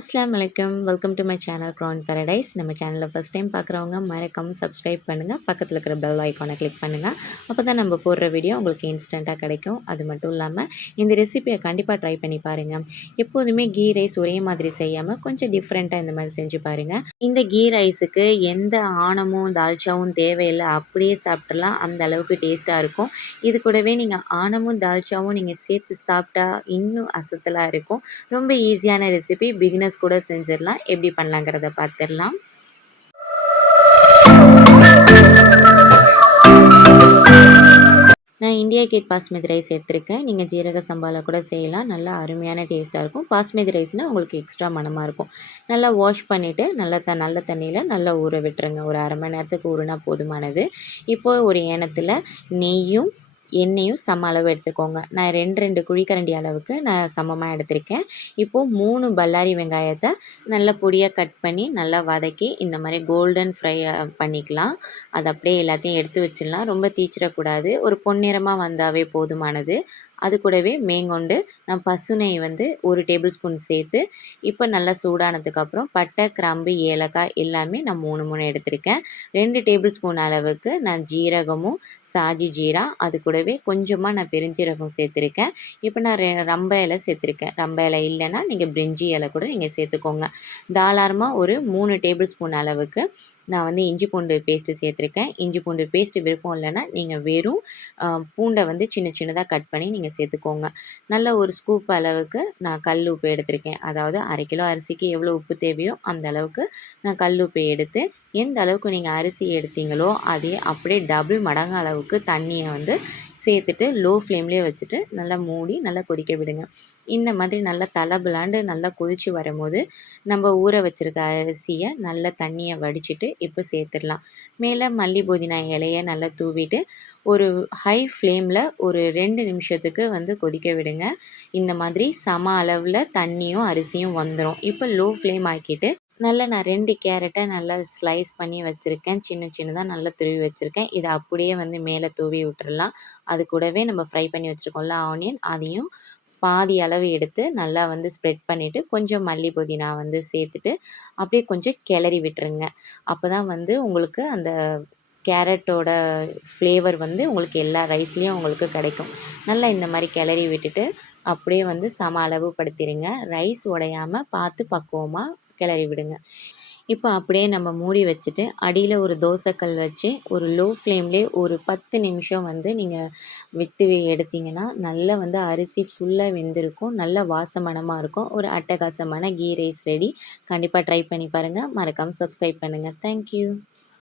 அஸ்லாம் வலைக்கம் welcome to my channel crown paradise நம்ம சேனலில் ஃபஸ்ட் டைம் பார்க்குறவங்க மறக்காம சப்ஸ்கிரைப் பண்ணுங்கள் பக்கத்தில் இருக்கிற பெல் ஐக்கானை கிளிக் பண்ணுங்கள் அப்போ தான் நம்ம போடுற வீடியோ உங்களுக்கு இன்ஸ்டண்ட்டாக கிடைக்கும். அது மட்டும் இல்லாமல் இந்த ரெசிபியை கண்டிப்பாக ட்ரை பண்ணி பாருங்கள் எப்போதுமே கீ ரைஸ் ஒரே மாதிரி செய்யாமல் கொஞ்சம் டிஃப்ரெண்ட்டாக இந்த மாதிரி செஞ்சு பாருங்கள் இந்த கீ ரைஸுக்கு எந்த ஆணமும் தால்ச்சாவும் தேவையில்லை. அப்படியே சாப்பிட்றலாம் அந்த அளவுக்கு டேஸ்ட்டாக இருக்கும். இது கூடவே நீங்கள் ஆணமும் தால்ச்சாவும் நீங்கள் சேர்த்து சாப்பிட்டா இன்னும் அசத்தலாக இருக்கும். ரொம்ப ஈஸியான ரெசிபி பிகினர் பிகினர்ஸ் கூட செஞ்சிடலாம். எப்படி பண்ணலாங்கிறத பார்த்துடலாம். நான் இந்தியா கேட் பாஸ்மதி ரைஸ் எடுத்திருக்கேன். நீங்கள் ஜீரக சம்பாவில் கூட செய்யலாம். நல்லா அருமையான டேஸ்ட்டாக இருக்கும். பாஸ்மதி ரைஸ்னால் உங்களுக்கு எக்ஸ்ட்ரா மணமாக இருக்கும். நல்லா வாஷ் பண்ணிவிட்டு நல்லா த நல்ல தண்ணியில் நல்லா ஊற விட்டுருங்க. ஒரு அரை மணி நேரத்துக்கு ஊறுனா போதுமானது. இப்போது ஒரு ஏனத்தில் நெய்யும் எண்ணெயும் சம அளவு எடுத்துக்கோங்க. நான் ரெண்டு ரெண்டு குழிக்கரண்டி அளவுக்கு நான் சமமாக எடுத்திருக்கேன். இப்போது மூணு பல்லாரி வெங்காயத்தை நல்லா பொடியாக கட் பண்ணி நல்லா வதக்கி இந்த மாதிரி கோல்டன் ஃப்ரை பண்ணிக்கலாம். அது அப்படியே எல்லாத்தையும் எடுத்து வச்சிடலாம். ரொம்ப தீச்சிடக்கூடாது. ஒரு பொன்னிறமாக வந்தாவே போதுமானது. அது கூடவே மேங்கொண்டு நான் பசுனை வந்து ஒரு டேபிள் ஸ்பூன் சேர்த்து இப்போ நல்லா சூடானதுக்கப்புறம் பட்டை கிராம்பு ஏலக்காய் எல்லாமே நான் மூணு மூணு எடுத்திருக்கேன். ரெண்டு டேபிள் ஸ்பூன் அளவுக்கு நான் ஜீரகமும் சாஜி ஜீரா அது கூடவே கொஞ்சமாக நான் பெருஞ்சீரகம் சேர்த்துருக்கேன். இப்போ நான் ரெ ரம்ப இலை சேர்த்துருக்கேன். ரம்ப இலை இல்லைன்னா நீங்கள் பிரிஞ்சி இலை கூட நீங்கள் சேர்த்துக்கோங்க. தாராளமாக ஒரு மூணு டேபிள் ஸ்பூன் அளவுக்கு நான் வந்து இஞ்சி பூண்டு பேஸ்ட்டு சேர்த்துருக்கேன். இஞ்சி பூண்டு பேஸ்ட்டு விருப்பம் இல்லைன்னா நீங்கள் வெறும் பூண்டை வந்து சின்ன சின்னதாக கட் பண்ணி நீங்கள் சேர்த்துக்கோங்க. நல்ல ஒரு ஸ்கூப் அளவுக்கு நான் கல் உப்பு எடுத்திருக்கேன். அதாவது அரை கிலோ அரிசிக்கு எவ்வளோ உப்பு தேவையோ அந்த அளவுக்கு நான் கல் உப்பு எடுத்து எந்த அளவுக்கு நீங்கள் அரிசி எடுத்தீங்களோ அதே அப்படியே டபுள் மடங்கு அளவுக்கு தண்ணியை வந்து சேர்த்துட்டு லோ ஃப்ளேம்லேயே வச்சுட்டு நல்லா மூடி நல்லா கொதிக்க விடுங்க. இந்த மாதிரி நல்லா தலபுலாண்டு நல்லா கொதித்து வரும்போது நம்ம ஊற வச்சுருக்க அரிசியை நல்லா தண்ணியை வடிச்சிட்டு இப்போ சேர்த்துடலாம். மேலே மல்லி புதினா இலையை நல்லா தூவிட்டு ஒரு ஹை ஃப்ளேமில் ஒரு ரெண்டு நிமிஷத்துக்கு வந்து கொதிக்க விடுங்க. இந்த மாதிரி சம அளவில் தண்ணியும் அரிசியும் வந்துடும் இப்போ லோ ஃப்ளேம் ஆக்கிட்டு நல்லா நான் ரெண்டு கேரட்டை நல்லா ஸ்லைஸ் பண்ணி வச்சுருக்கேன். சின்ன சின்னதாக நல்லா துருவி வச்சுருக்கேன். இதை அப்படியே வந்து மேலே தூவி விட்டுறலாம். அது கூடவே நம்ம ஃப்ரை பண்ணி வச்சுருக்கோம்ல ஆனியன் அதையும் பாதி அளவு எடுத்து நல்லா வந்து ஸ்ப்ரெட் பண்ணிவிட்டு கொஞ்சம் மல்லி புதினா வந்து சேர்த்துட்டு அப்படியே கொஞ்சம் கிளறி விட்டுருங்க. அப்போ தான் வந்து உங்களுக்கு அந்த கேரட்டோட ஃப்ளேவர் வந்து உங்களுக்கு எல்லா ரைஸ்லேயும் உங்களுக்கு கிடைக்கும். நல்லா இந்த மாதிரி கிளறி விட்டுட்டு அப்படியே வந்து சம அளவு படுத்திடுங்க ரைஸ் உடையாமல் பார்த்து பக்குவமாக கிளறி விடுங்க. இப்போ அப்படியே நம்ம மூடி வச்சுட்டு அடியில் ஒரு தோசைக்கல் வச்சு ஒரு லோ ஃப்ளேம்லேயே ஒரு பத்து நிமிஷம் வந்து நீங்கள் விட்டு எடுத்திங்கன்னா நல்லா வந்து அரிசி ஃபுல்லாக வெந்திருக்கும். நல்ல வாசமனமாக இருக்கும். ஒரு அட்டகாசமான கீ ரைஸ் ரெடி கண்டிப்பாக ட்ரை பண்ணி பாருங்கள் மறக்காமல் சப்ஸ்கிரைப் பண்ணுங்கள் தேங்க்யூ